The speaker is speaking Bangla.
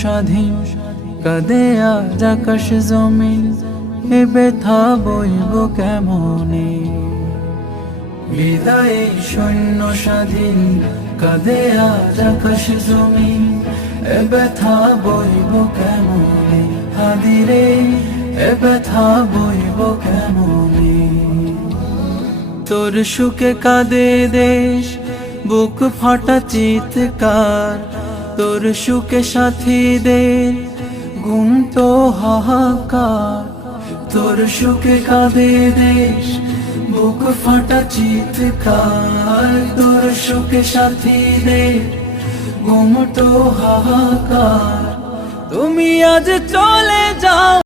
স্বাধীন, কাঁদে আজ আকাশ জমিন, এ ব্যথা বইব কেমনে। বিদায়ে সৈন্য স্বাধীন, কাঁদে আজ আকাশ জমিন, এ ব্যথা বইব কেমনে। হাদিরে এ ব্যথা বইব কেমনে। তোর সুখে কাঁদে দেশ, বুক ফাটা চিৎকার, তোর সুখে সাথীদের গুমতো হাহাকার। তোর সুখে কাঁদে দেশ, বুক ফাটা চিৎকার, তোর সুখে সাথীদের গুমতো হাহাকার। তুমি আজ চলে যাও